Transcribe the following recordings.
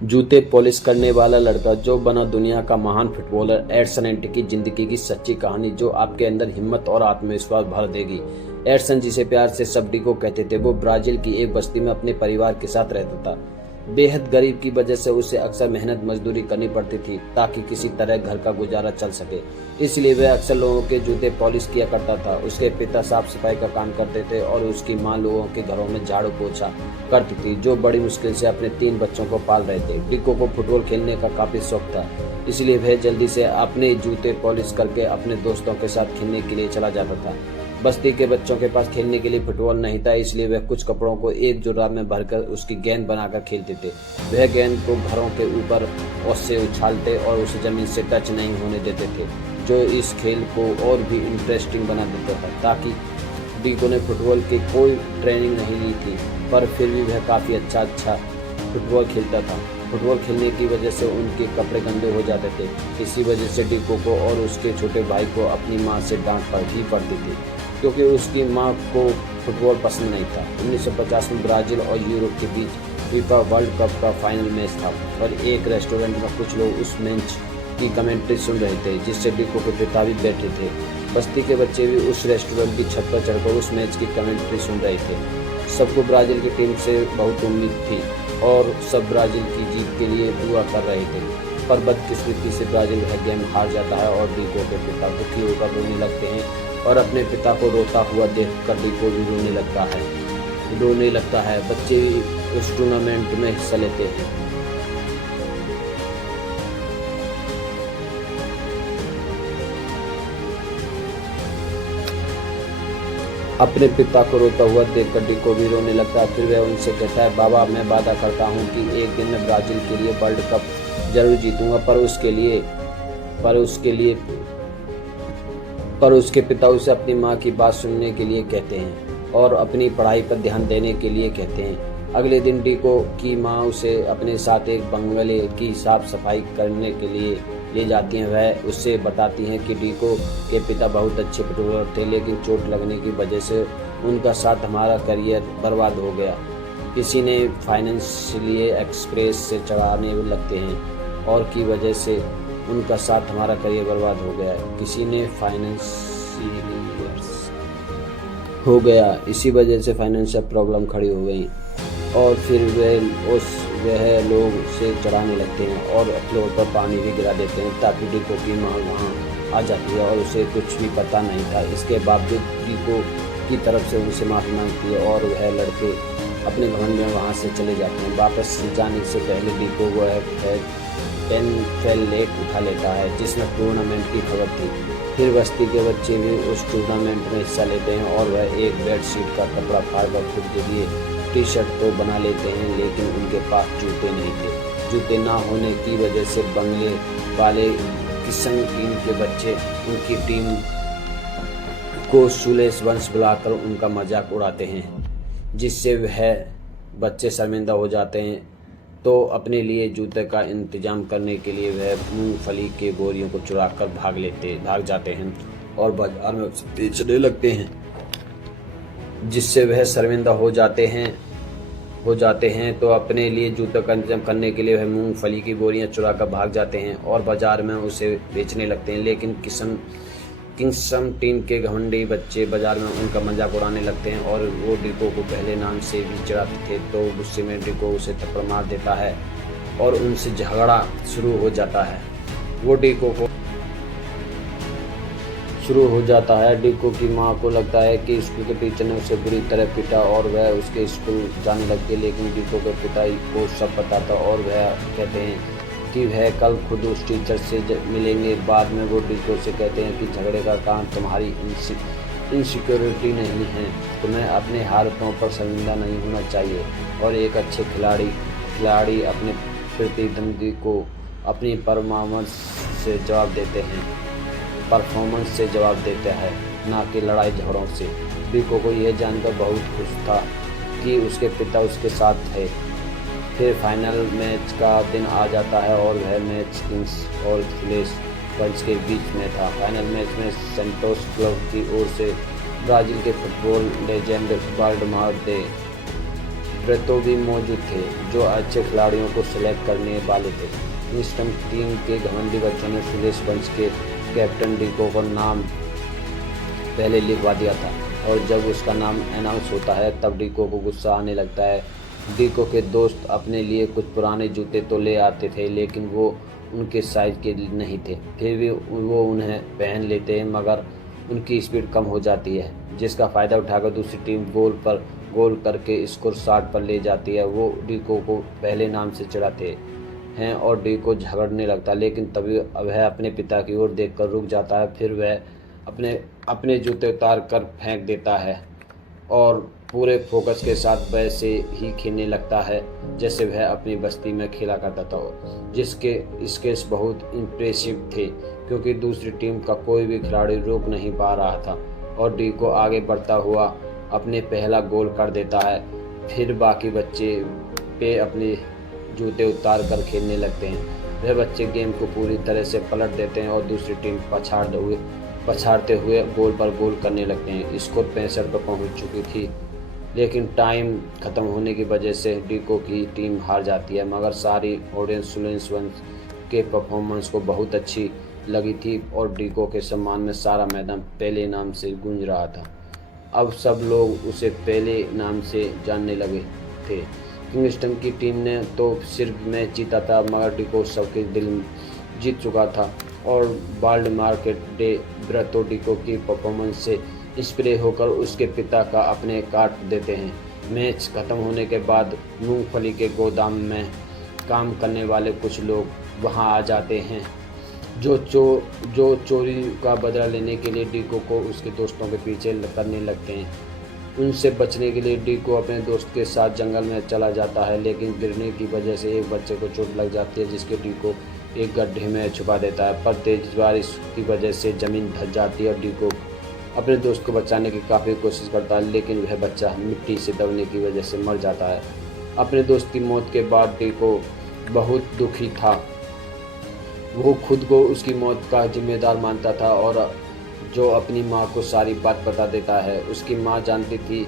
जूते पॉलिश करने वाला लड़का जो बना दुनिया का महान फुटबॉलर, एडसन की जिंदगी की सच्ची कहानी जो आपके अंदर हिम्मत और आत्मविश्वास भर देगी। एडसन जिसे प्यार से सब डिगो कहते थे, वो ब्राजील की एक बस्ती में अपने परिवार के साथ रहता था। बेहद गरीब की वजह से उसे अक्सर मेहनत मजदूरी करनी पड़ती थी ताकि किसी तरह घर का गुजारा चल सके। इसलिए वह अक्सर लोगों के जूते पॉलिश किया करता था। उसके पिता साफ सफाई का काम करते थे और उसकी माँ लोगों के घरों में झाड़ू पोछा करती थी, जो बड़ी मुश्किल से अपने 3 बच्चों को पाल रहे थे। डिको को फुटबॉल खेलने का काफी शौक था, इसलिए वह जल्दी से अपने जूते पॉलिश करके अपने दोस्तों के साथ खेलने के लिए चला जाता था। बस्ती के बच्चों के पास खेलने के लिए फुटबॉल नहीं था, इसलिए वह कुछ कपड़ों को एक जुराब में भरकर उसकी गेंद बनाकर खेलते थे। वह गेंद को घरों के ऊपर से उछालते और उसे जमीन से टच नहीं होने देते थे, जो इस खेल को और भी इंटरेस्टिंग बना देता था। ताकि डिको ने फुटबॉल की कोई ट्रेनिंग नहीं ली थी, पर फिर भी वह काफ़ी अच्छा फुटबॉल खेलता था। फुटबॉल खेलने की वजह से उनके कपड़े गंदे हो जाते थे। इसी वजह से डिको को और उसके छोटे भाई को अपनी माँ से डांट पड़ती थी, क्योंकि उसकी माँ को फुटबॉल पसंद नहीं था। 1950 में ब्राजील और यूरोप के बीच फीफा वर्ल्ड कप का फाइनल मैच था और एक रेस्टोरेंट में कुछ लोग उस मैच की कमेंट्री सुन रहे थे, जिससे डिको के पिता भी बैठे थे। बस्ती के बच्चे भी उस रेस्टोरेंट की छत पर चढ़कर उस मैच की कमेंट्री सुन रहे थे। सबको ब्राजील की टीम से बहुत उम्मीद थी और सब ब्राजील की जीत के लिए दुआ कर रहे थे, पर बदकिस्मती से ब्राजील वह गेम हार जाता है और डिको के पिता दुखी होकर रोने लगते हैं और अपने पिता को रोता हुआ देखकर डिको भी रोने लगता है। बच्चे भी उस टूर्नामेंट में हिस्सा लेते हैं। अपने पिता को रोता हुआ देखकर डिको भी रोने लगता है। फिर वह उनसे कहता है, बाबा, मैं वादा करता हूँ कि एक दिन मैं ब्राजील के लिए वर्ल्ड कप जरूर जीतूंगा। पर उसके पिता उसे अपनी माँ की बात सुनने के लिए कहते हैं और अपनी पढ़ाई पर ध्यान देने के लिए कहते हैं। अगले दिन डिको की माँ उसे अपने साथ एक बंगले की साफ सफाई करने के लिए ले जाती हैं। वह उससे बताती हैं कि डिको के पिता बहुत अच्छे फुटबॉलर थे, लेकिन चोट लगने की वजह से उनका साथ हमारा करियर बर्बाद हो गया। किसी ने फाइनेंशियली एक्सप्रेस से चढ़ाने लगते हैं और की वजह से उनका साथ हमारा करियर बर्बाद हो गया। इसी वजह से फाइनेंशियल प्रॉब्लम खड़ी हो गई और फिर वह लोग उसे चढ़ाने लगते हैं और फ्लोर पर पानी भी गिरा देते हैं ताकि डिको की माँ वहाँ आ जाती है और उसे कुछ भी पता नहीं था। इसके बावजूद डिको की तरफ से उनसे माफ़ी मांगती है और वह लड़के अपने घमंड में वहाँ से चले जाते हैं। वापस जाने से पहले डिको वह पेनफ्लेट उठा लेता है जिसमें टूर्नामेंट की खबर थी। फिर बस्ती के बच्चे भी उस टूर्नामेंट में हिस्सा लेते हैं और वह एक बेडशीट का कपड़ा फाड़कर खुद के लिए टी शर्ट तो बना लेते हैं, लेकिन उनके पास जूते नहीं थे। जूते ना होने की वजह से बंगले वाले किसन टीम के बच्चे उनकी टीम को सुलेश वंश बुलाकर उनका मजाक उड़ाते हैं, जिससे वह बच्चे शर्मिंदा हो जाते हैं। तो अपने लिए जूते का इंतजाम करने के लिए वह मूंगफली के बोरियों को चुरा कर भाग जाते हैं और बाजार में बेचने लगते हैं, जिससे वह शर्मिंदा हो जाते हैं। तो अपने लिए जूतों का इंतजाम करने के लिए वह मूंगफली की बोरियां चुरा कर भाग जाते हैं और बाजार में उसे बेचने लगते हैं। लेकिन किंगसम टीम के घमंडी बच्चे बाजार में उनका मजाक उड़ाने लगते हैं और वो डिको को पहले नाम से भी चिढ़ाते थे। तो गुस्से में डिको उसे थप्पड़ मार देता है और उनसे झगड़ा शुरू हो जाता है। डिको की माँ को लगता है कि स्कूल के टीचर ने उसे बुरी तरह पीटा और वह उसके स्कूल जाने लगती है, लेकिन डिको के पिता को सब पता था और वह कहते हैं कि वह कल खुद उस टीचर से मिलेंगे। बाद में वो डिको से कहते हैं कि झगड़े का कारण तुम्हारी इनसिक्योरिटी नहीं है, तुम्हें अपने हालातों पर शर्मिंदा नहीं होना चाहिए। और एक अच्छे खिलाड़ी अपने प्रतिद्वंदी को अपनी परफॉर्मेंस से जवाब देता है, ना कि लड़ाई झगड़ों से। डिको को यह जानकर बहुत खुश था कि उसके पिता उसके साथ थे। फिर फाइनल मैच का दिन आ जाता है और वह मैच किंग्स और सुलेश वंश के बीच में था। फाइनल मैच में सेंटोस क्लब की ओर से ब्राजील के फुटबॉल लेजेंड वाल्डेमार दे ब्रेतो भी मौजूद थे, जो अच्छे खिलाड़ियों को सिलेक्ट करने वाले थे। किंगस्टन टीम के घमंडी बच्चों ने सुरेश वंश के कैप्टन डिको का नाम पहले लिखवा दिया था, और जब उसका नाम अनाउंस होता है तब डिको को गुस्सा आने लगता है। डिको के दोस्त अपने लिए कुछ पुराने जूते तो ले आते थे, लेकिन वो उनके साइज के नहीं थे। फिर भी वो उन्हें पहन लेते हैं, मगर उनकी स्पीड कम हो जाती है, जिसका फ़ायदा उठाकर दूसरी टीम गोल करके स्कोर 60 पर ले जाती है। वो डिको को पहले नाम से चिढ़ाते हैं और डिको झगड़ने लगता है, लेकिन तभी वह अपने पिता की ओर देखकर रुक जाता है। फिर वह अपने जूते उतार कर फेंक देता है और पूरे फोकस के साथ वैसे ही खेलने लगता है जैसे वह अपनी बस्ती में खेला करता था। जिसके स्केच बहुत इम्प्रेसिव थे, क्योंकि दूसरी टीम का कोई भी खिलाड़ी रोक नहीं पा रहा था, और डिको आगे बढ़ता हुआ अपने पहला गोल कर देता है। फिर बाकी बच्चे पे अपने जूते उतार कर खेलने लगते हैं। वह बच्चे गेम को पूरी तरह से पलट देते हैं और दूसरी टीम पछाड़ते हुए गोल पर गोल करने लगते हैं। स्कोर 65 पर पहुंच चुकी थी, लेकिन टाइम ख़त्म होने की वजह से डिको की टीम हार जाती है। मगर सारी ऑडियंस सुरेश वंश के परफॉर्मेंस को बहुत अच्छी लगी थी और डिको के सम्मान में सारा मैदान पेले नाम से गूंज रहा था। अब सब लोग उसे पेले नाम से जानने लगे थे। किंगस्टन की टीम ने तो सिर्फ मैच जीता था, मगर डिको सबके दिल जीत चुका था, और वाल्डेमार के ब्रेतो डिको की परफॉर्मेंस से इंस्पायर होकर उसके पिता का अपने काट देते हैं। मैच खत्म होने के बाद मूंगफली के गोदाम में काम करने वाले कुछ लोग वहां आ जाते हैं, जो चोरी का बदला लेने के लिए डिको को उसके दोस्तों के पीछे करने लगते हैं। उनसे बचने के लिए डिको अपने दोस्त के साथ जंगल में चला जाता है, लेकिन गिरने की वजह से एक बच्चे को चोट लग जाती है, जिसके डिको एक गड्ढे में छुपा देता है। पर तेज बारिश की वजह से ज़मीन धंस जाती है और डिको अपने दोस्त को बचाने की काफ़ी कोशिश करता है, लेकिन वह बच्चा मिट्टी से दबने की वजह से मर जाता है। अपने दोस्त की मौत के बाद डिको बहुत दुखी था। वो खुद को उसकी मौत का जिम्मेदार मानता था और जो अपनी माँ को सारी बात बता देता है। उसकी माँ जानती थी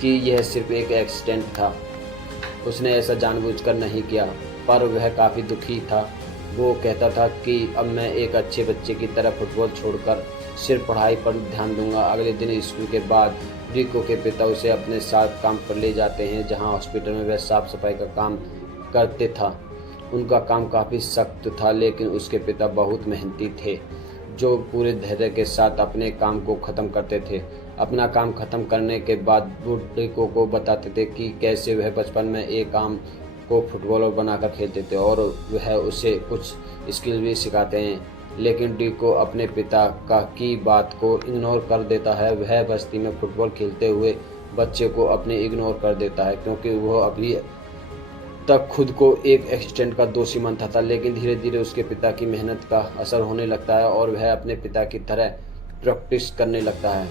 कि यह सिर्फ एक एक्सीडेंट था, उसने ऐसा जानबूझकर नहीं किया, पर वह काफ़ी दुखी था। वो कहता था कि अब मैं एक अच्छे बच्चे की तरह फुटबॉल छोड़कर सिर्फ पढ़ाई पर ध्यान दूंगा। अगले दिन स्कूल के बाद डिको के पिता उसे अपने साथ काम पर ले जाते हैं, जहां हॉस्पिटल में वह साफ सफाई का काम करते था। उनका काम काफ़ी सख्त था, लेकिन उसके पिता बहुत मेहनती थे, जो पूरे धैर्य के साथ अपने काम को ख़त्म करते थे। अपना काम ख़त्म करने के बाद वो डिको को बताते थे कि कैसे वह बचपन में एक आम को फुटबॉलर बनाकर खेलते थे, और वह उसे कुछ स्किल भी सिखाते हैं। लेकिन डिको अपने पिता की बात को इग्नोर कर देता है। वह बस्ती में फुटबॉल खेलते हुए बच्चे को अपने इग्नोर कर देता है, क्योंकि वह अभी तक खुद को एक एक्सीडेंट का दोषी मानता था। लेकिन धीरे धीरे उसके पिता की मेहनत का असर होने लगता है और वह अपने पिता की तरह प्रैक्टिस करने लगता है।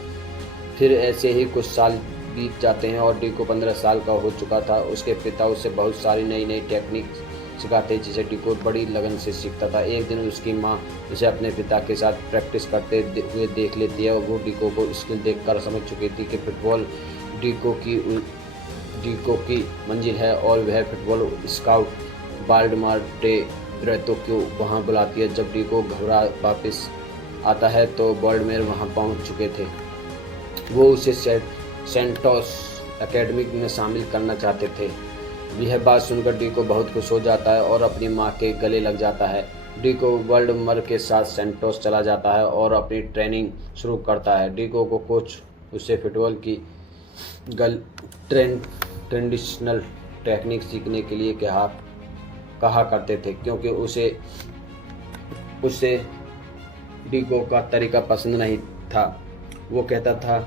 फिर ऐसे ही कुछ साल बीत जाते हैं और डिको 15 साल का हो चुका था। उसके पिता उसे बहुत सारी नई टेक्निक सिखाते, जिसे डिको बड़ी लगन से सीखता था। एक दिन उसकी माँ उसे अपने पिता के साथ प्रैक्टिस करते हुए देख लेती है, और वो डिको को स्किल देखकर समझ चुकी थी कि फुटबॉल डिको की मंजिल है, और वह फुटबॉल स्काउट वाल्डेमार डे ब्रेतो को वहाँ बुलाती है। जब डिको घबरा वापस आता है तो वाल्डेमार वहाँ पहुँच चुके थे। वो उसे सेंटोस एकेडमी में शामिल करना चाहते थे। यह बात सुनकर डिको बहुत खुश हो जाता है और अपनी माँ के गले लग जाता है। डिको वाल्डेमार के साथ सेंटोस चला जाता है और अपनी ट्रेनिंग शुरू करता है। डिको को कोच उसे फुटबॉल की ट्रेडिशनल टेक्निक सीखने के लिए कहा करते थे, क्योंकि उसे डिको का तरीका पसंद नहीं था। वो कहता था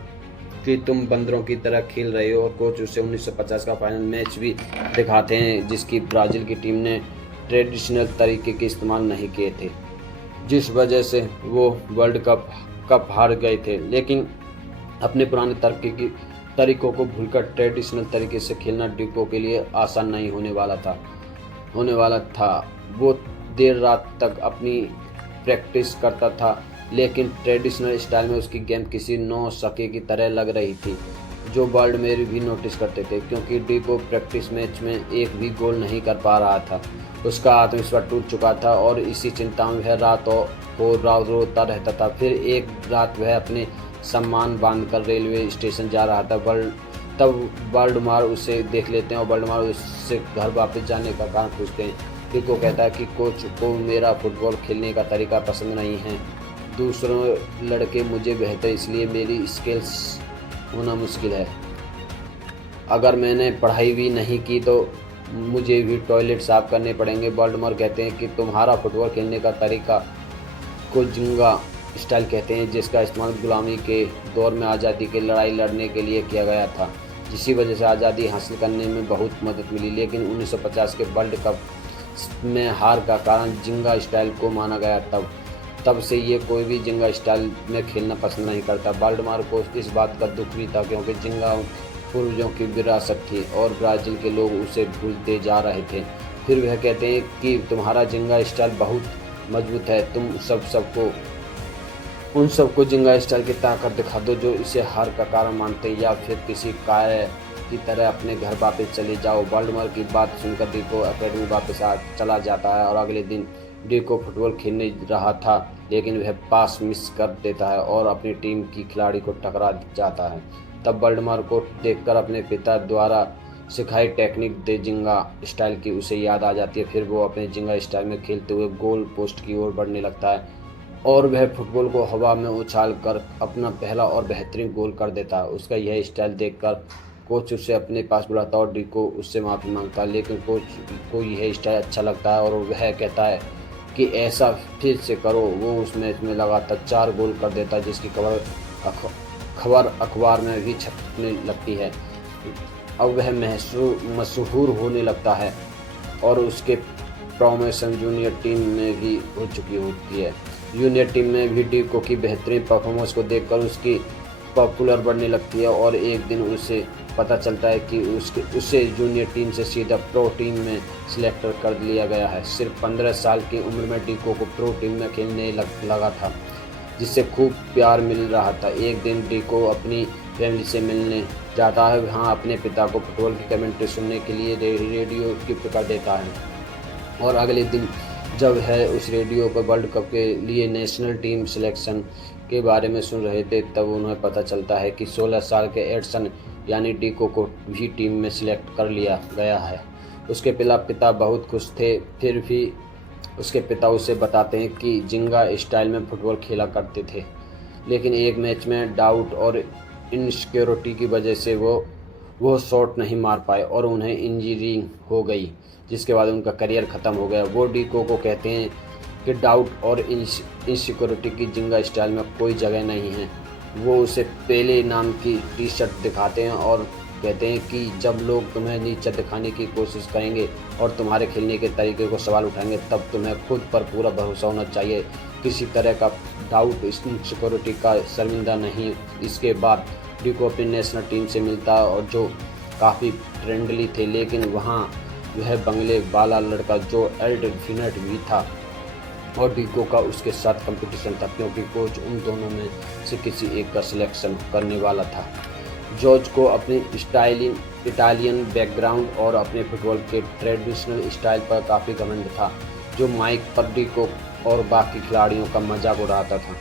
कि तुम बंदरों की तरह खेल रहे हो, और कोच उसे 1950 का फाइनल मैच भी दिखाते हैं, जिसकी ब्राज़ील की टीम ने ट्रेडिशनल तरीके के इस्तेमाल नहीं किए थे, जिस वजह से वो वर्ल्ड कप हार गए थे। लेकिन अपने पुराने तरीकों को भूलकर ट्रेडिशनल तरीके से खेलना डिको के लिए आसान नहीं होने वाला था। वो देर रात तक अपनी प्रैक्टिस करता था, लेकिन ट्रेडिशनल स्टाइल में उसकी गेम किसी नौसिखिए की तरह लग रही थी। जो बाल्डमेर भी नोटिस करते थे, क्योंकि डीको प्रैक्टिस मैच में एक भी गोल नहीं कर पा रहा था। उसका आत्मविश्वास टूट चुका था और इसी चिंता में वह रात रोता रहता था। फिर एक रात वह अपने सामान बांधकर रेलवे स्टेशन जा रहा था। तब वाल्डेमार उसे देख लेते हैं और वाल्डेमार उससे घर वापस जाने का कारण पूछते हैं। डीको कहता है कि कोच को मेरा फुटबॉल खेलने का तरीका पसंद नहीं है। दूसरों लड़के मुझे बेहतर, इसलिए मेरी स्किल्स होना मुश्किल है। अगर मैंने पढ़ाई भी नहीं की तो मुझे भी टॉयलेट साफ करने पड़ेंगे। वाल्डेमार कहते हैं कि तुम्हारा फुटबॉल खेलने का तरीका को जिंगा स्टाइल कहते हैं, जिसका इस्तेमाल गुलामी के दौर में आज़ादी की लड़ाई लड़ने के लिए किया गया था, जिसकी वजह से आज़ादी हासिल करने में बहुत मदद मिली। लेकिन 1950 के वर्ल्ड कप में हार का कारण जिंगा स्टाइल को माना गया। तब से ये कोई भी जिंगा स्टाइल में खेलना पसंद नहीं करता। वाल्डेमार को इस बात का दुख भी था, क्योंकि जिंगा पूर्वजों की विरासत थी और ब्राज़ील के लोग उसे भूलते जा रहे थे। फिर वह कहते हैं कि तुम्हारा जिंगा स्टाइल बहुत मजबूत है, तुम उन सबको जिंगा स्टाइल की ताकत दिखा दो जो इसे हार का कारण मानते हैं, या फिर किसी कार्य की तरह अपने घर वापस चले जाओ। वाल्डेमार की बात सुनकर डीको अकेडमी वापस चला जाता है और अगले दिन डीको फुटबॉल खेलने रहा था, लेकिन वह पास मिस कर देता है और अपनी टीम की खिलाड़ी को टकरा जाता है। तब वाल्डेमार को देखकर अपने पिता द्वारा सिखाई टेक्निक दे जिंगा स्टाइल की उसे याद आ जाती है। फिर वो अपने जिंगा स्टाइल में खेलते हुए गोल पोस्ट की ओर बढ़ने लगता है और वह फुटबॉल को हवा में उछाल कर अपना पहला और बेहतरीन गोल कर देता है। उसका यह स्टाइल देखकर कोच उसे अपने पास बुलाता और डीको उससे माफ़ी मांगता है, लेकिन कोच को यह स्टाइल अच्छा लगता है और वह कहता है कि ऐसा फिर से करो। वो उस मैच में लगातार 4 गोल कर देता है, जिसकी खबर अखबार में भी छपने लगती है। अब वह मशहूर होने लगता है और उसके प्रमोशन जूनियर टीम में भी हो चुकी होती है। जूनियर टीम में भी डीको की बेहतरीन परफॉर्मेंस को देखकर उसकी पॉपुलर बढ़ने लगती है और एक दिन उसे पता चलता है कि उसे जूनियर टीम से सीधा प्रो टीम में सिलेक्ट कर लिया गया है। सिर्फ 15 साल की उम्र में डीको को प्रो टीम में खेलने लगा था, जिससे खूब प्यार मिल रहा था। एक दिन डीको अपनी फैमिली से मिलने जाता है। वहाँ अपने पिता को फुटबॉल की कमेंट्री सुनने के लिए रेडियो गिफ्ट कर देता है और अगले दिन जब है उस रेडियो पर वर्ल्ड कप के लिए नेशनल टीम सिलेक्शन के बारे में सुन रहे थे, तब उन्हें पता चलता है कि 16 साल के एडसन यानी डीको को भी टीम में सिलेक्ट कर लिया गया है। उसके पिता बहुत खुश थे। फिर भी उसके पिता उसे बताते हैं कि जिंगा स्टाइल में फुटबॉल खेला करते थे, लेकिन एक मैच में डाउट और इनसिक्योरिटी की वजह से वो शॉट नहीं मार पाए और उन्हें इंजरी हो गई, जिसके बाद उनका करियर ख़त्म हो गया। वो डीको को कहते हैं कि डाउट और इनसिक्योरिटी की जिंगा स्टाइल में कोई जगह नहीं है। वो उसे पेले नाम की टी-शर्ट दिखाते हैं और कहते हैं कि जब लोग तुम्हें नीचे दिखाने की कोशिश करेंगे और तुम्हारे खेलने के तरीके को सवाल उठाएंगे, तब तुम्हें खुद पर पूरा भरोसा होना चाहिए, किसी तरह का डाउट इनसिक्योरिटी का शर्मिंदा नहीं। इसके बाद डीको अपनी नेशनल टीम से मिलता है और जो काफ़ी फ्रेंडली थे, लेकिन वहाँ वह बंगले वाला लड़का जो एल्डफिनट भी था और डीको का उसके साथ कंपटीशन था, क्योंकि कोच उन दोनों में से किसी एक का सिलेक्शन करने वाला था। जॉर्ज को अपने इटालियन बैकग्राउंड और अपने फुटबॉल के ट्रेडिशनल स्टाइल पर काफ़ी घमंड था, जो माइक पर डीको और बाकी खिलाड़ियों का मजाक उड़ाता था।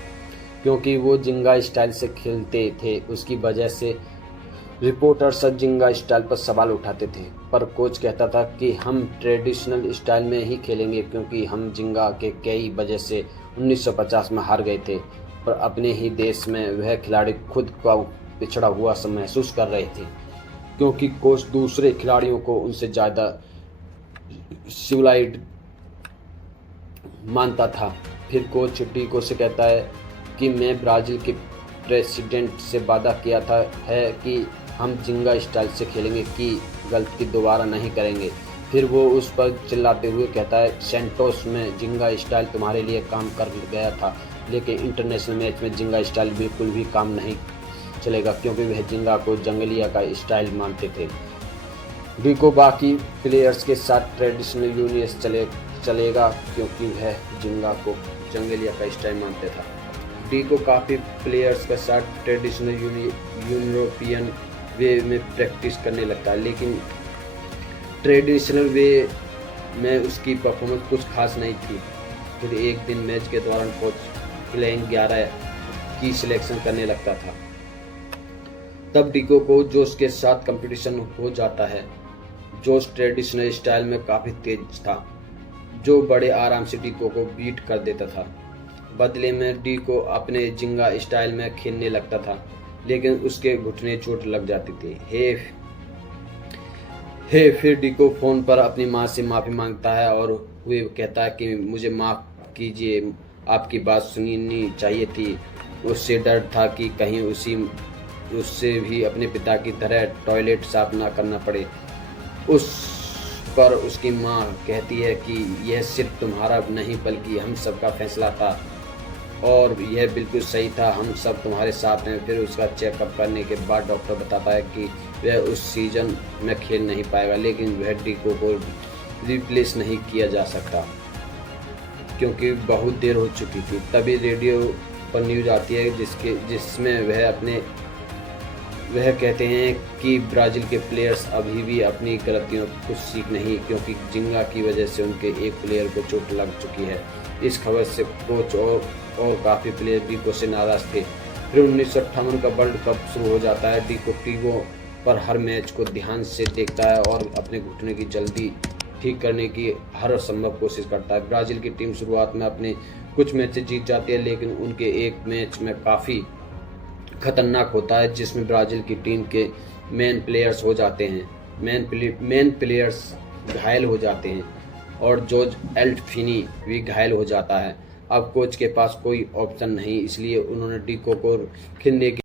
क्योंकि वो जिंगा स्टाइल से खेलते थे, उसकी वजह से रिपोर्टर्स जिंगा स्टाइल पर सवाल उठाते थे, पर कोच कहता था कि हम ट्रेडिशनल स्टाइल में ही खेलेंगे, क्योंकि हम जिंगा के कई वजह से 1950 में हार गए थे। पर अपने ही देश में वह खिलाड़ी खुद का पिछड़ा हुआ महसूस कर रहे थे, क्योंकि कोच दूसरे खिलाड़ियों को उनसे ज़्यादा सिविलाइज्ड मानता था। फिर कोच डीको से कहता है कि मैं ब्राज़ील के प्रेसिडेंट से वादा किया था है कि हम जिंगा स्टाइल से खेलेंगे, की गलती दोबारा नहीं करेंगे। फिर वो उस पर चिल्लाते हुए कहता है, सेंटोस में जिंगा स्टाइल तुम्हारे लिए काम कर गया था, लेकिन इंटरनेशनल मैच में जिंगा स्टाइल बिल्कुल भी काम नहीं चलेगा, क्योंकि वह जिंगा को जंगलिया का स्टाइल मानते थे। डीको बाकी प्लेयर्स के साथ ट्रेडिशनल यूनियन चलेगा, क्योंकि वह जिंगा को जंगलिया का स्टाइल मानते था। डीको काफ़ी प्लेयर्स के साथ ट्रेडिशनल यूरोपियन वे में प्रैक्टिस करने लगता है, लेकिन ट्रेडिशनल वे में उसकी परफॉर्मेंस कुछ खास नहीं थी। फिर एक दिन मैच के दौरान कोच प्लेइंग 11 की सिलेक्शन करने लगता था। तब डिको को जोश के साथ कंपटीशन हो जाता है। जोश ट्रेडिशनल स्टाइल में काफ़ी तेज था, जो बड़े आराम से डिको को बीट कर देता था। बदले में डिको अपने जिंगा स्टाइल में खेलने लगता था, लेकिन उसके घुटने चोट लग जाती थी। फिर डिको फ़ोन पर अपनी माँ से माफ़ी मांगता है और वे कहता है कि मुझे माफ़ कीजिए, आपकी बात सुननी चाहिए थी। उससे डर था कि कहीं उससे भी अपने पिता की तरह टॉयलेट साफ ना करना पड़े। उस पर उसकी माँ कहती है कि यह सिर्फ तुम्हारा नहीं बल्कि हम सबका फैसला था और यह बिल्कुल सही था, हम सब तुम्हारे साथ हैं। फिर उसका चेकअप करने के बाद डॉक्टर बताता है कि वह उस सीजन में खेल नहीं पाएगा, लेकिन वह डिको को रिप्लेस नहीं किया जा सकता क्योंकि बहुत देर हो चुकी थी। तभी रेडियो पर न्यूज़ आती है जिसमें वह कहते हैं कि ब्राज़ील के प्लेयर्स अभी भी अपनी गलतियों को सीख नहीं, क्योंकि जिंगा की वजह से उनके एक प्लेयर को चोट लग चुकी है। इस खबर से कोच और काफ़ी प्लेयर डिको से नाराज़ थे। फिर 1958 का वर्ल्ड कप शुरू हो जाता है। डिको टीवो पर हर मैच को ध्यान से देखता है और अपने घुटने की जल्दी ठीक करने की हर संभव कोशिश करता है। ब्राज़ील की टीम शुरुआत में अपने कुछ मैचेस जीत जाती है, लेकिन उनके एक मैच में काफ़ी खतरनाक होता है जिसमें ब्राज़ील की टीम के मेन प्लेयर्स घायल हो जाते हैं और जॉर्ज एल्टफिनी भी घायल हो जाता है। अब कोच के पास कोई ऑप्शन नहीं, इसलिए उन्होंने डिको को खेलने की